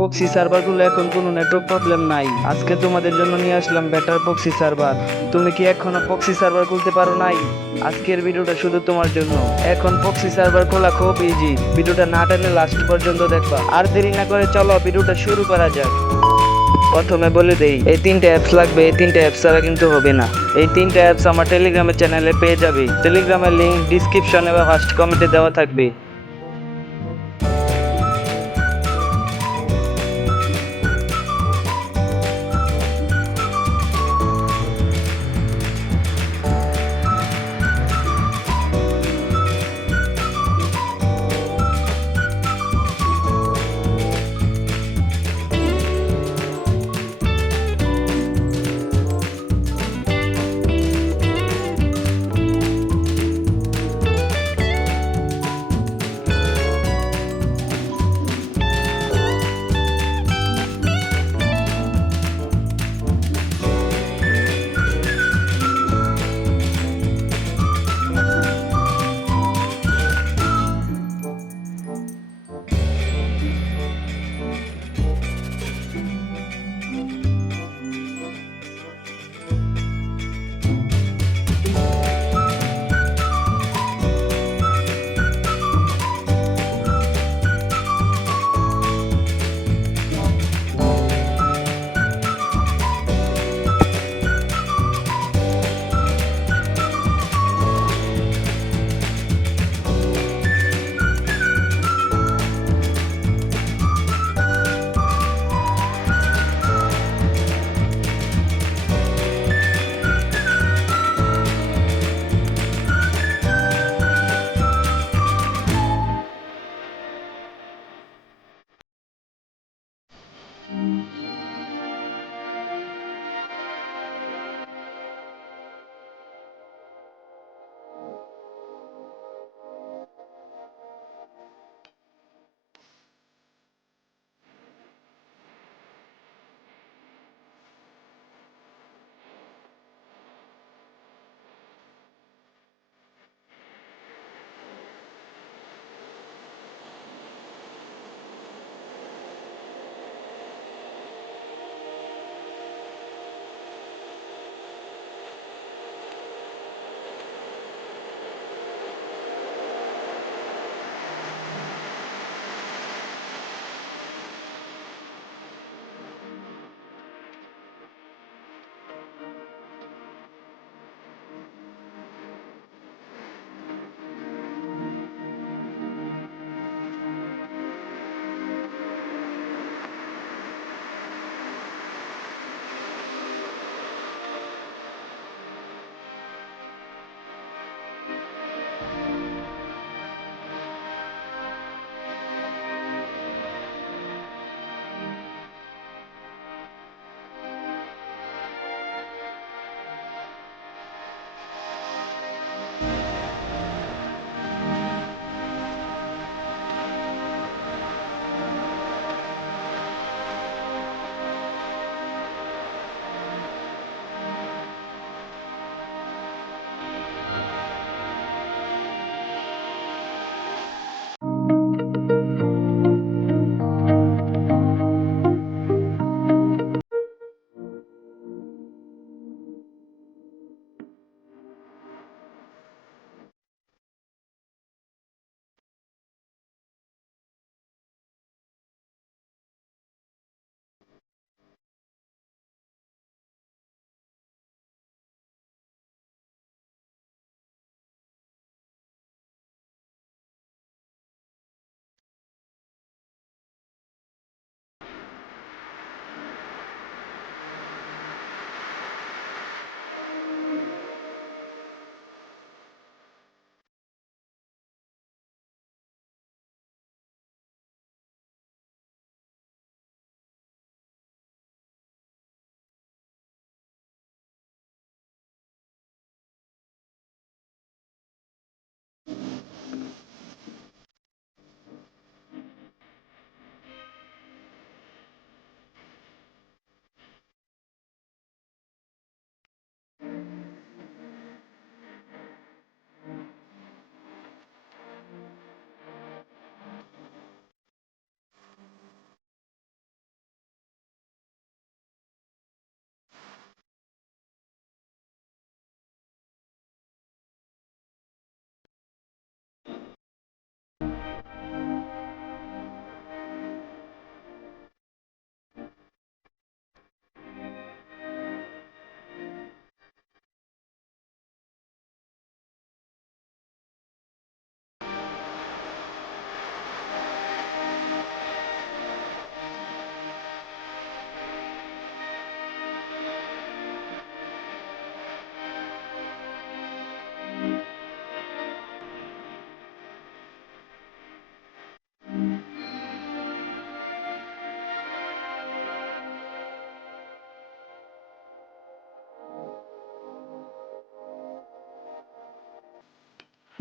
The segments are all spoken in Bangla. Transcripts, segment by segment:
পক্সি সার্ভারগুলো এখন কোনো নেটওয়ার্ক প্রবলেম নাই। আজকে তোমাদের জন্য নিয়ে আসলাম বেটার পক্সি সার্ভার তুমি কি এখনও পক্সি সার্ভার খুলতে পারো নাই? আজকের ভিডিওটা শুধু তোমার জন্য। এখন পক্সি সার্ভার খোলা খুব ইজি ভিডিওটা না টেনে লাস্ট পর্যন্ত দেখবা। আর দেরি না করে চলো ভিডিওটা শুরু করা যাক। প্রথমে বলে দেই, এই তিনটে অ্যাপস লাগবে। এই তিনটে অ্যাপস ছাড়া কিন্তু হবে না। এই তিনটে অ্যাপস আমার টেলিগ্রামের চ্যানেলে পেয়ে যাবে। টেলিগ্রামের লিঙ্ক ডিসক্রিপশনে বা ফার্স্ট কমেন্টে দেওয়া থাকবে।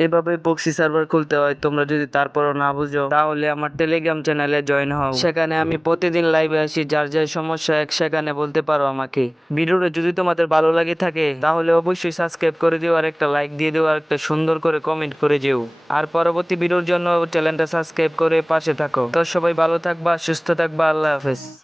এভাবে প্রক্সি সার্ভার খুলতে হয়, তোমরা যদি তারপরও না বুঝো, তাহলে আমার টেলিগ্রাম চ্যানেলে জয়েন হও। সেখানে আমি প্রতিদিন লাইভে আসি, যার যার সমস্যা এক সেখানে বলতে পারো আমাকে। ভিডিওটা যদি তোমাদের ভালো লাগে থাকে, তাহলে অবশ্যই সাবস্ক্রাইব করে দিও, আর একটা লাইক দিয়ে দিও, আর একটা সুন্দর করে কমেন্ট করে যেও। আর পরবর্তী ভিডিওর জন্য চ্যানেলটা সাবস্ক্রাইব করে পাশে থাকো। তো সবাই ভালো থাকবা, সুস্থ থাকবা, আল্লাহ হাফেজ।